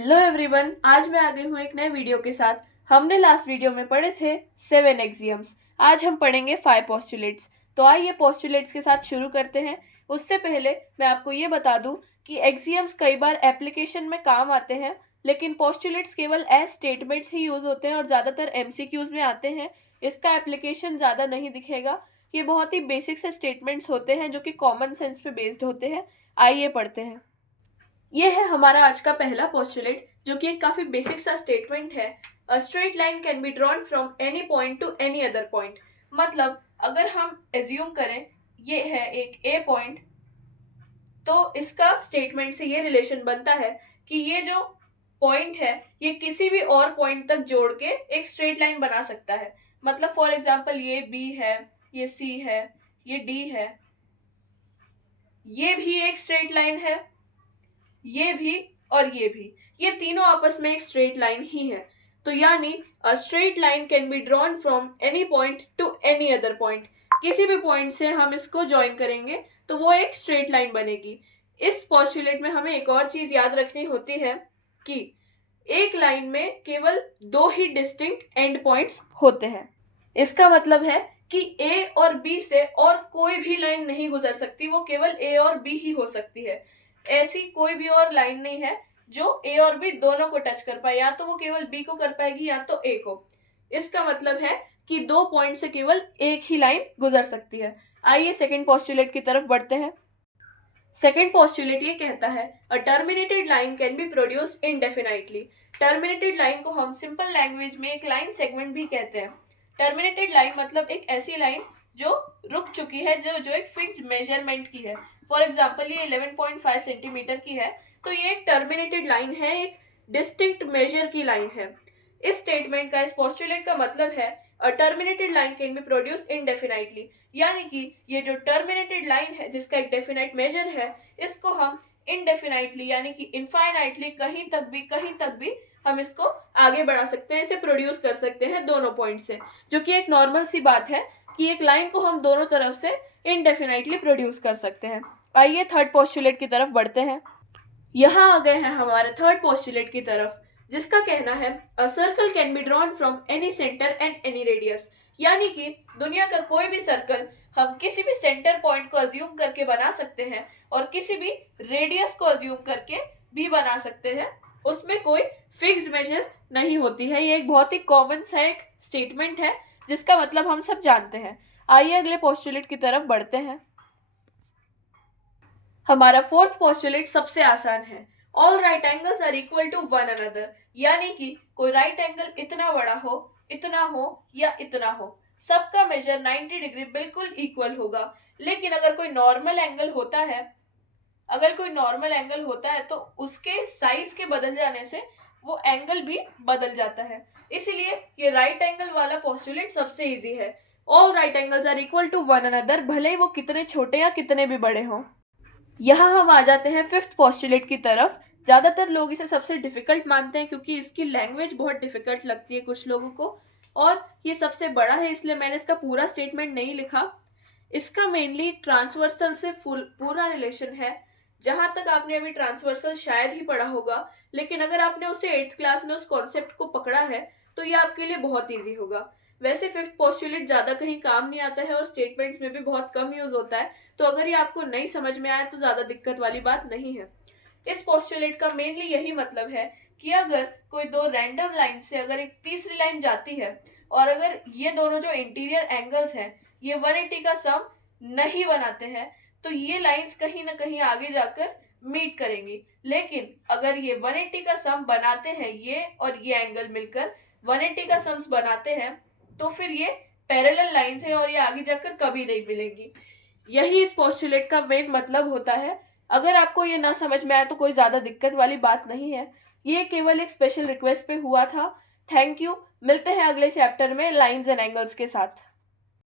Hello everyone, आज मैं आ गई हूँ एक नए वीडियो के साथ। हमने लास्ट वीडियो में पढ़े थे 7 एक्सियम्स। आज हम पढ़ेंगे 5 पोस्टुलेट्स। तो आइए पोस्टुलेट्स के साथ शुरू करते हैं। उससे पहले मैं आपको ये बता दूं कि एक्सियम्स कई बार एप्लीकेशन में काम आते हैं, लेकिन पोस्टुलेट्स केवल एज स्टेटमेंट्स ही यूज होते हैं और ज़्यादातर एमसीक्यूज में आते हैं। इसका एप्लीकेशन ज़्यादा नहीं दिखेगा। ये बहुत ही बेसिक से स्टेटमेंट्स होते हैं जो कि कॉमन सेंस पे बेस्ड होते हैं। आइए पढ़ते हैं। ये है हमारा आज का पहला पोस्टुलेट, जो कि एक काफी बेसिक सा स्टेटमेंट है। A straight line can be drawn from any point two any other point. मतलब अगर हम एज्यूम करें ये है एक ए पॉइंट, तो इसका स्टेटमेंट से ये रिलेशन बनता है कि ये जो पॉइंट है ये किसी भी और पॉइंट तक जोड़ के एक स्ट्रेट लाइन बना सकता है। मतलब फॉर एग्जाम्पल ये बी है, ये सी है, ये डी है, ये भी एक स्ट्रेट लाइन है, ये भी और ये तीनों आपस में एक स्ट्रेट लाइन ही है। तो यानी a straight line can be drawn from any point two any other point. किसी भी पॉइंट से हम इसको ज्वाइन करेंगे तो वो एक स्ट्रेट लाइन बनेगी। इस पोस्टुलेट में हमें एक और चीज याद रखनी होती है कि एक लाइन में केवल दो ही डिस्टिंक्ट एंड पॉइंट्स होते हैं। इसका मतलब है कि ए और बी से और कोई भी लाइन नहीं गुजर सकती, वो केवल ए और बी ही हो सकती है। ऐसी कोई भी और लाइन नहीं है जो ए और बी दोनों को टच कर पाए, या तो वो केवल बी को कर पाएगी या तो ए को। इसका मतलब है कि दो पॉइंट से केवल एक ही लाइन गुजर सकती है। आइए सेकंड पोस्टुलेट की तरफ बढ़ते हैं। सेकंड पोस्टुलेट ये कहता है a terminated line can be produced indefinitely. Terminated line को हम सिंपल लैंग्वेज में एक लाइन सेगमेंट भी कहते हैं। टर्मिनेटेड लाइन मतलब एक ऐसी लाइन जो रुक चुकी है, जो जो एक फिक्स्ड मेजरमेंट की है। फॉर एग्जाम्पल ये 11.5 सेंटीमीटर की है, तो ये एक टर्मिनेटेड लाइन है, एक डिस्टिंक्ट मेजर की लाइन है। इस स्टेटमेंट का, इस पोस्टुलेट का मतलब है a terminated line can be produced indefinitely. यानी कि ये जो टर्मिनेटेड लाइन है जिसका एक डेफिनाइट मेजर है, इसको हम इनडेफिनाइटली यानी कि इनफाइनाइटली कहीं तक भी हम इसको आगे बढ़ा सकते हैं, इसे प्रोड्यूस कर सकते हैं दोनों पॉइंट से, जो कि एक नॉर्मल सी बात है कि एक लाइन को हम दोनों तरफ से इनडेफिनाइटली प्रोड्यूस कर सकते हैं। आइए थर्ड पोस्टुलेट की तरफ बढ़ते हैं। यहाँ आ गए हैं हमारे थर्ड पोस्टुलेट की तरफ, जिसका कहना है a circle can be drawn from any centre and any radius. यानी कि दुनिया का कोई भी सर्कल हम किसी भी सेंटर पॉइंट को अज्यूम करके बना सकते हैं और किसी भी रेडियस को अज्यूम करके भी बना सकते हैं। उसमें कोई फिक्स मेजर नहीं होती है। ये एक बहुत ही कॉमन सा एक स्टेटमेंट है जिसका मतलब हम सब जानते हैं। आइए अगले पोस्टुलेट की तरफ बढ़ते हैं। हमारा फोर्थ पोस्टुलेट सबसे आसान है। All right angles are equal to one another. यानी कि कोई राइट एंगल इतना बड़ा हो, इतना हो या इतना हो, सबका मेजर 90 डिग्री बिल्कुल इक्वल होगा। लेकिन अगर कोई नॉर्मल एंगल होता है, तो उसके साइज के बदल जाने से वो एंगल भी बदल जाता है। इसीलिए ये राइट एंगल वाला पोस्टुलेट सबसे इजी है। All right angles are equal to one another, भले ही वो कितने छोटे या कितने भी बड़े हों। यहाँ हम आ जाते हैं फिफ्थ पोस्टुलेट की तरफ। ज़्यादातर लोग इसे सबसे डिफिकल्ट मानते हैं क्योंकि इसकी लैंग्वेज बहुत डिफिकल्ट लगती है कुछ लोगों को, और ये सबसे बड़ा है, इसलिए मैंने इसका पूरा स्टेटमेंट नहीं लिखा। इसका मेनली ट्रांसवर्सल से पूरा रिलेशन है। जहाँ तक आपने अभी ट्रांसवर्सल शायद ही पढ़ा होगा, लेकिन अगर आपने उसे 8th क्लास में उस कॉन्सेप्ट को पकड़ा है तो ये आपके लिए बहुत ईजी होगा। वैसे फिफ्थ पोस्टुलेट ज़्यादा कहीं काम नहीं आता है और स्टेटमेंट्स में भी बहुत कम यूज होता है, तो अगर ये आपको नहीं समझ में आए तो ज़्यादा दिक्कत वाली बात नहीं है। इस पोस्टुलेट का मेनली यही मतलब है कि अगर कोई दो रैंडम लाइन से अगर एक तीसरी लाइन जाती है और अगर ये दोनों जो इंटीरियर एंगल्स हैं ये 180 का सम नहीं बनाते हैं, तो ये लाइंस कहीं ना कहीं आगे जाकर मीट करेंगी। लेकिन अगर ये 180 का सम बनाते हैं, ये और ये एंगल मिलकर 180 का सम्स बनाते हैं, तो फिर ये पैरेलल लाइंस है और ये आगे जाकर कभी नहीं मिलेंगी। यही इस पोस्टुलेट का मेन मतलब होता है। अगर आपको ये ना समझ में आए तो कोई ज़्यादा दिक्कत वाली बात नहीं है, ये केवल एक स्पेशल रिक्वेस्ट पे हुआ था। Thank you. मिलते हैं अगले चैप्टर में लाइंस एंड एंगल्स के साथ।